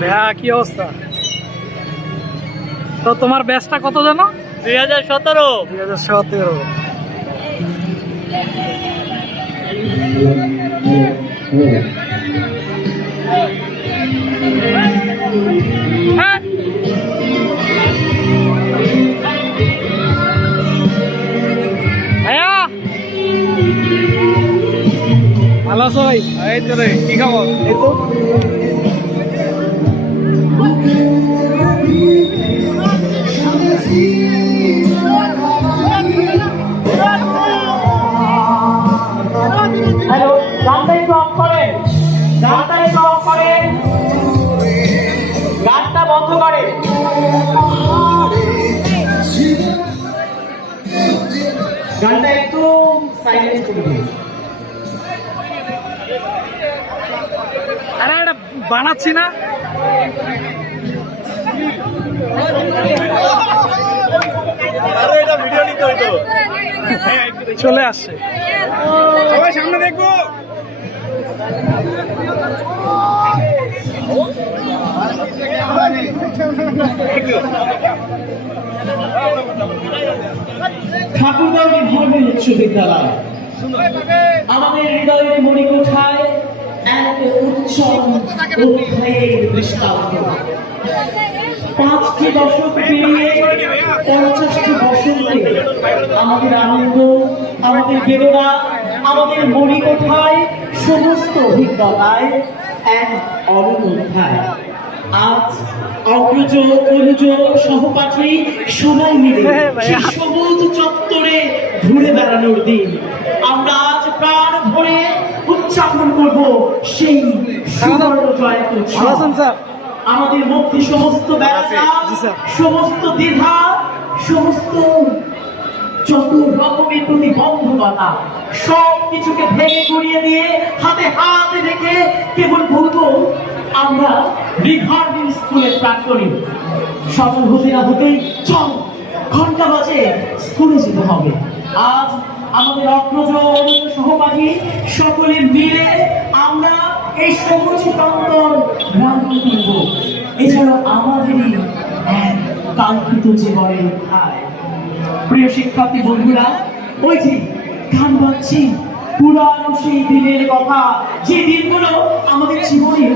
ভাইয়া কি অবস্থা? তো তোমার ব্যাসটা কত জানো? দুই হাজার সতেরো। দুই হাজার সতেরো। Yeah. আছো ভাই, এই তো রে, কি খবর? এই তো। হ্যালো গানটা একটু অফ অফ বন্ধ গানটা একটু করে আরে এটা বানাচ্ছি না। চলে আসছে। সবাই সামনে দেখব। ঠাকুরগাঁও উচ্চ বিদ্যালয়। আমাদের হৃদয়ের এক উৎসব অধ্যায়ের দৃষ্টান্ত পাঁচটি দশক পেরিয়ে পঞ্চাশটি বসন্তে আমাদের আনন্দ আমাদের বেদনা আমাদের মণিকোঠায় সমস্ত অভিজ্ঞতায় এক অধ্যায় আজ অগ্রজ অনুজ সহপাঠী সবাই মিলে সবুজ চত্বরে ঘুরে বেড়ানোর দিন। আমরা আজ প্রাণ উদযাপন করব সেই আমাদের মধ্যে সমস্ত ব্যবসা সমস্ত দ্বিধা সমস্ত যত রকমের প্রতিবন্ধকতা সব কিছুকে ভেঙে গুড়িয়ে দিয়ে হাতে হাত রেখে কেবল বলব আমরা রিভার্ভিং স্কুলের প্রাক্তনী সফল হতে না হতেই চল ঘণ্টা বাজে স্কুলে যেতে হবে। আজ আমাদের অগ্রজ সহপাঠী সকলে মিলে আমরা এই সবুজ প্রান্তর রাঙ্গন করব। এছাড়াও আমাদেরই এক কাঙ্ক্ষিত জীবনের অধ্যায় প্রিয় শিক্ষার্থী বন্ধুরা, ওই যে গান বাজছি পুরানো সেই দিনের কথা। যে দিনগুলো আমাদের জীবনের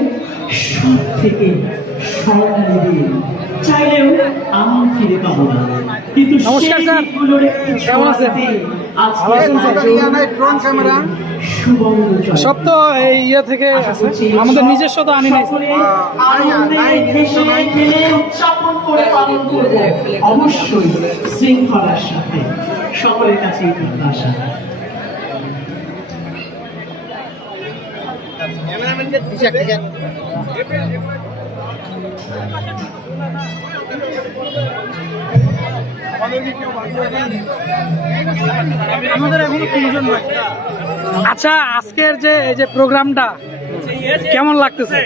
সব থেকে স্মরণীয় দিন। চাইলেও আমি ফিরে পাবো না। কিন্তু নমস্কার, স্যার। কেমন আছেন? সব তো এই ইয়ে থেকে আছে আমাদের নিজস্ব তো আনি অবশ্যই শৃঙ্খলার সাথে। সকলের কাছে প্রত্যাশা। নাই আচ্ছা আজকের যে এই যে প্রোগ্রামটা কেমন লাগতেছে?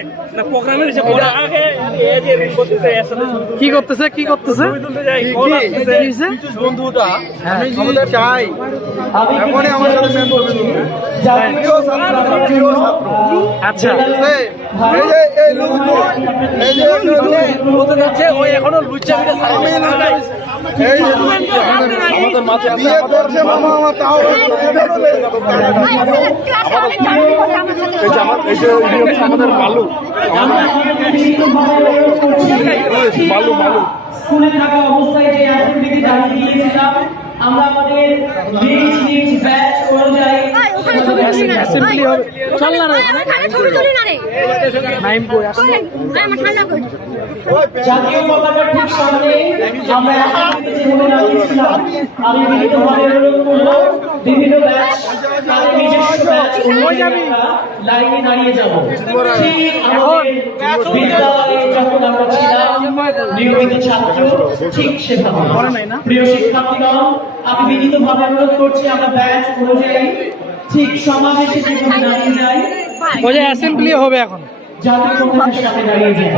কি করতেছে কি করতেছে? বন্ধুটা। আমি চাই আমার সাথে আচ্ছা। আমাদের বালু। বালু বালু স্কুলে থাকা অবস্থায় যে অ্যাসেম্বলিতে দাঁড়িয়ে গিয়েছিলাম আমরা আমাদের অ্যাসেম্বলি হবে চল না রে। নাইম কই আসছে জাতীয় পতাকার ঠিক সামনে আমরা আমি অনুরোধ বিভিন্ন ব্যাচ তাদের নিজস্ব ব্যাচ অনুযায়ী আমরা লাইনে দাঁড়িয়ে যাব। ঠিক আমাদের বিদ্যালয়ে যখন আমরা ছিলাম নিয়মিত ছাত্র ঠিক সেভাবে। প্রিয় শিক্ষার্থীগণ আমি বিনীতভাবে অনুরোধ করছি আমরা ব্যাচ অনুযায়ী ঠিক সমাবেশে যেভাবে দাঁড়িয়ে যায় ওই যে অ্যাসেম্বলি হবে এখন। যাতে কথা সাথে দাঁড়িয়ে যাই